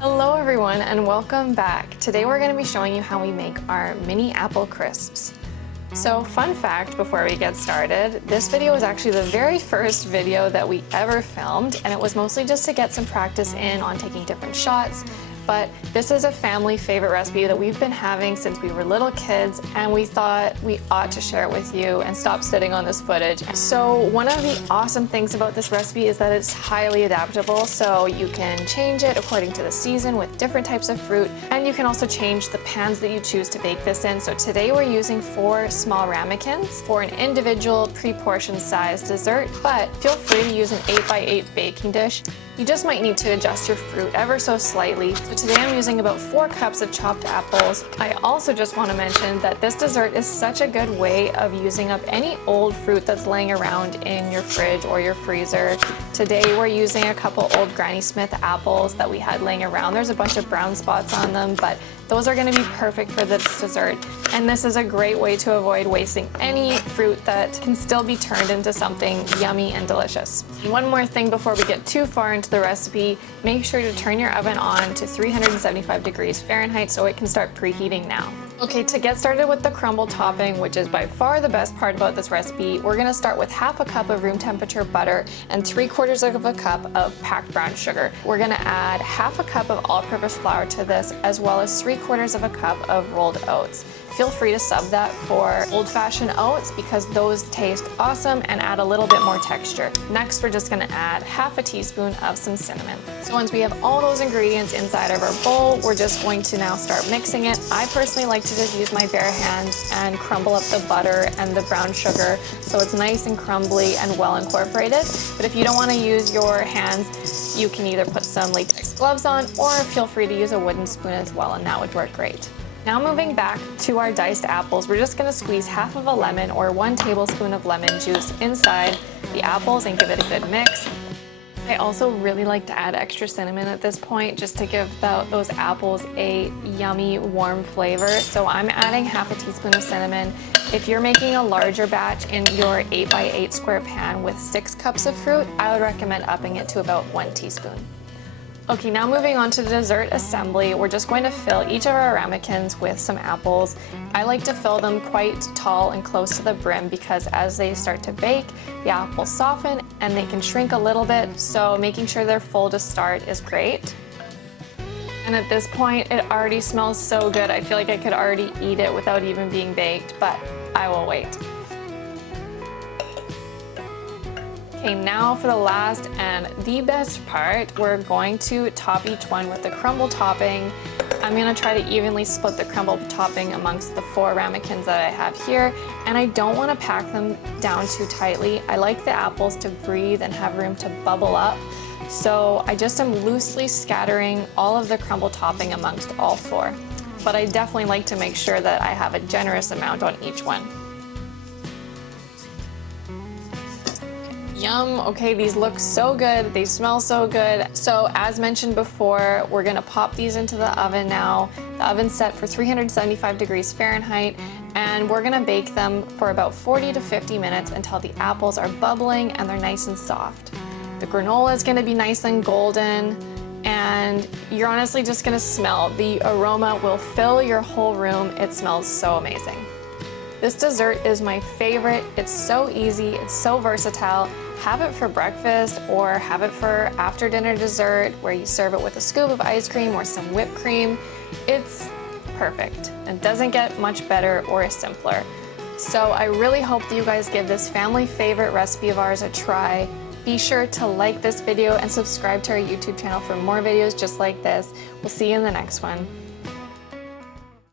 Hello everyone and welcome back. Today we're going to be showing you how we make our mini apple crisps. So fun fact before we get started, this video was actually the very first video that we ever filmed, and it was mostly just to get some practice in on taking different shots. But this is a family favorite recipe that we've been having since we were little kids, and we thought we ought to share it with you and stop sitting on this footage. So one of the awesome things about this recipe is that it's highly adaptable, so you can change it according to the season with different types of fruit, and you can also change the pans that you choose to bake this in. So today we're using 4 small ramekins for an individual pre-portioned size dessert, but feel free to use an 8x8 baking dish. You just might need to adjust your fruit ever so slightly. So today I'm using about 4 cups of chopped apples. I also just want to mention that this dessert is such a good way of using up any old fruit that's laying around in your fridge or your freezer. Today we're using a couple old Granny Smith apples that we had laying around. There's a bunch of brown spots on them, but those are going to be perfect for this dessert. And this is a great way to avoid wasting any fruit that can still be turned into something yummy and delicious. One more thing before we get too far into the recipe, make sure to turn your oven on to 375 degrees Fahrenheit so it can start preheating now. Okay, to get started with the crumble topping, which is by far the best part about this recipe, we're gonna start with half a cup of room temperature butter and 3/4 of a cup of packed brown sugar. We're gonna add half a cup of all-purpose flour to this, as well as 3/4 of a cup of rolled oats. Feel free to sub that for old-fashioned oats because those taste awesome and add a little bit more texture. Next, we're just gonna add half a teaspoon of some cinnamon. So once we have all those ingredients inside of our bowl, we're just going to now start mixing it. I personally like to just use my bare hands and crumble up the butter and the brown sugar so it's nice and crumbly and well incorporated. But if you don't wanna use your hands, you can either put some latex gloves on or feel free to use a wooden spoon as well, and that would work great. Now moving back to our diced apples, we're just gonna squeeze half of a lemon or 1 tablespoon of lemon juice inside the apples and give it a good mix. I also really like to add extra cinnamon at this point just to give those apples a yummy, warm flavor. So I'm adding half a teaspoon of cinnamon. If you're making a larger batch in your 8x8 square pan with 6 cups of fruit, I would recommend upping it to about 1 teaspoon. Okay, now moving on to the dessert assembly, we're just going to fill each of our ramekins with some apples. I like to fill them quite tall and close to the brim because as they start to bake, the apples soften and they can shrink a little bit, so making sure they're full to start is great. And at this point, it already smells so good. I feel like I could already eat it without even being baked, but I will wait. Okay, now for the last and the best part, we're going to top each one with the crumble topping. I'm gonna try to evenly split the crumble topping amongst the 4 ramekins that I have here, and I don't wanna pack them down too tightly. I like the apples to breathe and have room to bubble up, so I just am loosely scattering all of the crumble topping amongst all 4. But I definitely like to make sure that I have a generous amount on each one. Yum, okay, these look so good, they smell so good. So as mentioned before, we're gonna pop these into the oven now. The oven's set for 375 degrees Fahrenheit, and we're gonna bake them for about 40 to 50 minutes until the apples are bubbling and they're nice and soft. The granola is gonna be nice and golden, and you're honestly just gonna smell. The aroma will fill your whole room. It smells so amazing. This dessert is my favorite. It's so easy, it's so versatile. Have it for breakfast or have it for after dinner dessert where you serve it with a scoop of ice cream or some whipped cream. It's perfect. It doesn't get much better or simpler. So I really hope that you guys give this family favorite recipe of ours a try. Be sure to like this video and subscribe to our YouTube channel for more videos just like this. We'll see you in the next one.